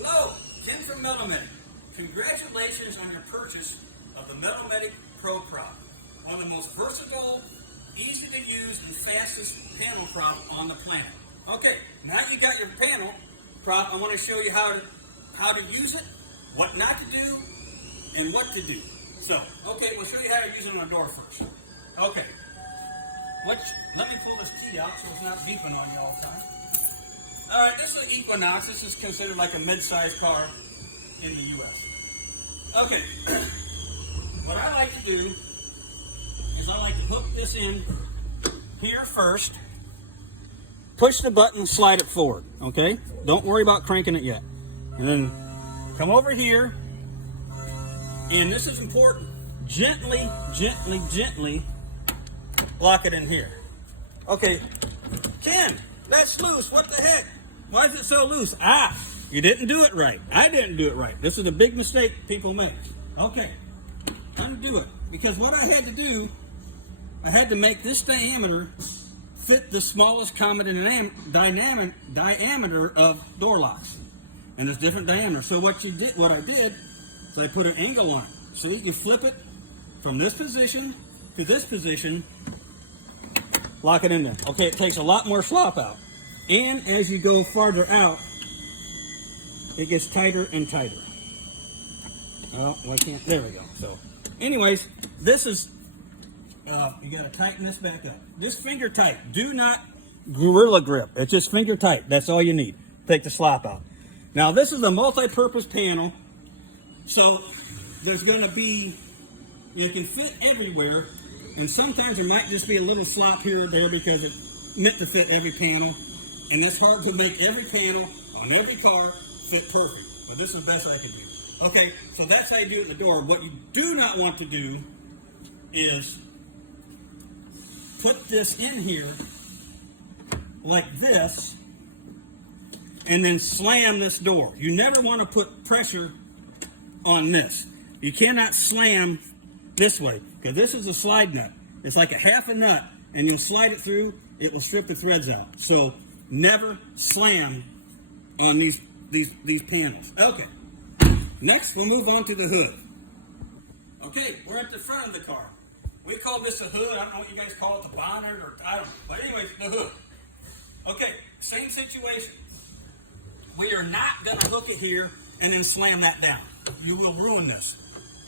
Hello, Ken from Metalmedic. Congratulations on your purchase of the Metalmedic Pro Prop, one of the most versatile, easy to use, and fastest panel prop on the planet. Okay, now you got your panel prop. I want to show you how to use it, what not to do, and what to do. So, okay, we'll show you how to use it on a door first. Okay, let me pull this key out so it's not beeping on you all the time. All right, this is an Equinox. This is considered like a mid-sized car in the U.S. Okay, what I like to do is I like to hook this in here first, push the button, slide it forward, okay? Don't worry about cranking it yet. And then come over here, and this is important, gently, gently, gently lock it in here. Okay, Ken, that's loose, what the heck? Why is it so loose? You didn't do it right. I didn't do it right. This is a big mistake people make. Okay, undo it. Because what I had to do, I had to make this diameter fit the smallest common diameter of door locks. And there's different diameters. So what I did, is I put an angle on it. So that you flip it from this position to this position, lock it in there. Okay, it takes a lot more slop out. And as you go farther out, it gets tighter and tighter. Well, why can't, there we go. So, anyways, this is, you gotta tighten this back up. Just finger tight. Do not gorilla grip. It's just finger tight. That's all you need. Take the slop out. Now, this is a multi-purpose panel. So, there's gonna be, you can fit everywhere. And sometimes there might just be a little slop here or there because it's meant to fit every panel. And it's hard to make every panel on every car fit perfect. But this is the best I can do. Okay, so that's how you do it in the door. What you do not want to do is put this in here like this and then slam this door. You never want to put pressure on this. You cannot slam this way because this is a slide nut. It's like a half a nut, and you'll slide it through, it will strip the threads out. So never slam on these panels. Okay. Next, we'll move on to the hood. Okay, we're at the front of the car. We call this a hood. I don't know what you guys call it, the bonnet, or I don't know. But anyways, the hood. Okay, same situation. We are not going to hook it here and then slam that down. You will ruin this.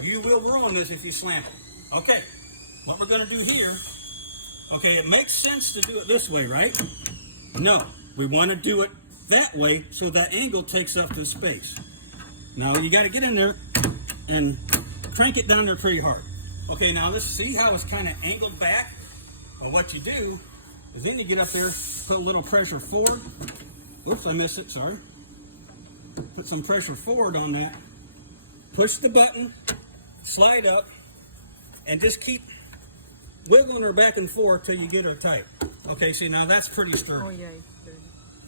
You will ruin this if you slam it. Okay, what we're going to do here, okay, it makes sense to do it this way, right? No, we want to do it that way so that angle takes up the space. Now you got to get in there and crank it down there pretty hard. Okay, now let's see how it's kind of angled back. Well, what you do is then you get up there, put a little pressure forward. Oops, I missed it, sorry. Put some pressure forward on that. Push the button, slide up, and just keep wiggling her back and forth till you get her tight. Okay, see, now that's pretty sturdy. Oh, yeah.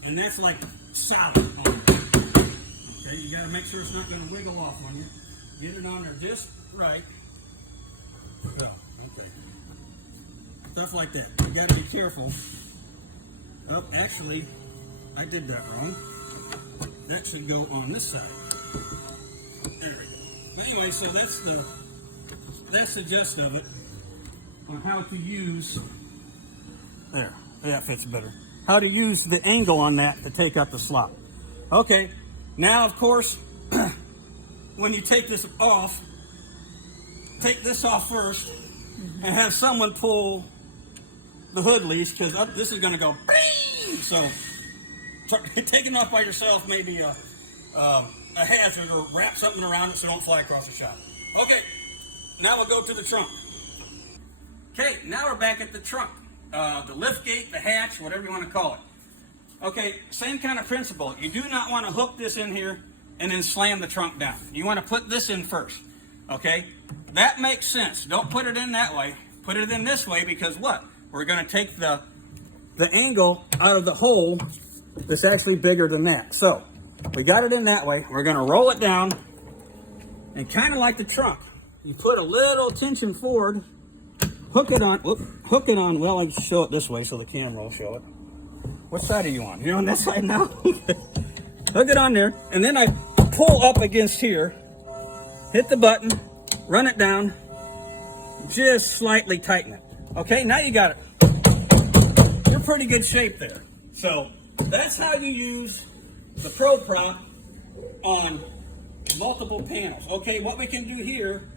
And that's like solid on it. Okay, you got to make sure it's not going to wiggle off on you. Get it on there just right. So, okay. Stuff like that. You got to be careful. Oh, actually, I did that wrong. That should go on this side. There we go. Anyway, so that's the gist of it on how to use. There, that fits better. How to use the angle on that to take up the slot. Okay, now of course, when you take this off first and have someone pull the hood leash because this is going to go bing! So taking off by yourself may be a hazard, or wrap something around it so don't fly across the shop. Okay, now we'll go to the trunk. Okay, now we're back at the trunk. The lift gate, the hatch, whatever you want to call it. Okay, same kind of principle. You do not want to hook this in here and then slam the trunk down. You want to put this in first. Okay, that makes sense. Don't put it in that way. Put it in this way because what? We're going to take the angle out of the hole that's actually bigger than that. So we got it in that way. We're going to roll it down, and kind of like the trunk, you put a little tension forward. Hook it on, well, I show it this way so the camera will show it. What side are you on? You're on this side now? Hook it on there, and then I pull up against here, hit the button, run it down, just slightly tighten it. Okay, now you got it. You're pretty good shape there. So that's how you use the Pro Prop on multiple panels. Okay, what we can do here,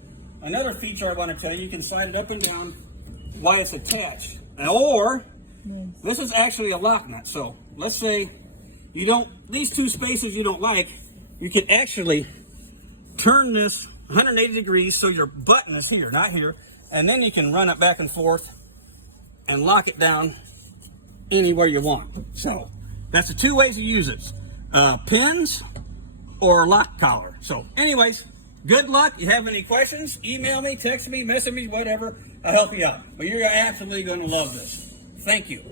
another feature I want to tell you, you can slide it up and down while it's attached. Or, this is actually a lock nut. So let's say you don't, these two spaces you don't like, you can actually turn this 180 degrees so your button is here, not here, and then you can run it back and forth and lock it down anywhere you want. So that's the two ways to use it. Pins or lock collar. So anyways, good luck. You have any questions, email me, text me, message me, whatever. I'll help you out. But you're absolutely going to love this. Thank you.